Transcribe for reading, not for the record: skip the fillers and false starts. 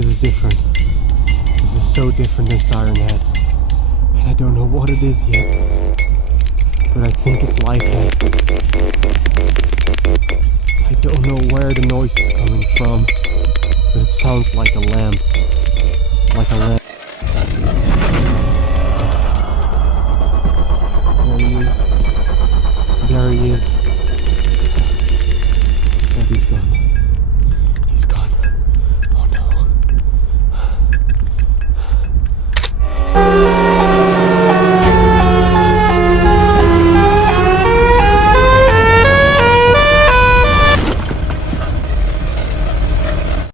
This is different. This is so different than Siren Head. And I don't know what it is yet. But I think it's Lighthead. I don't know where the noise is coming from. But it sounds like a lamp. Like a lamp. There he is. But he's gone. He's gone. Oh no.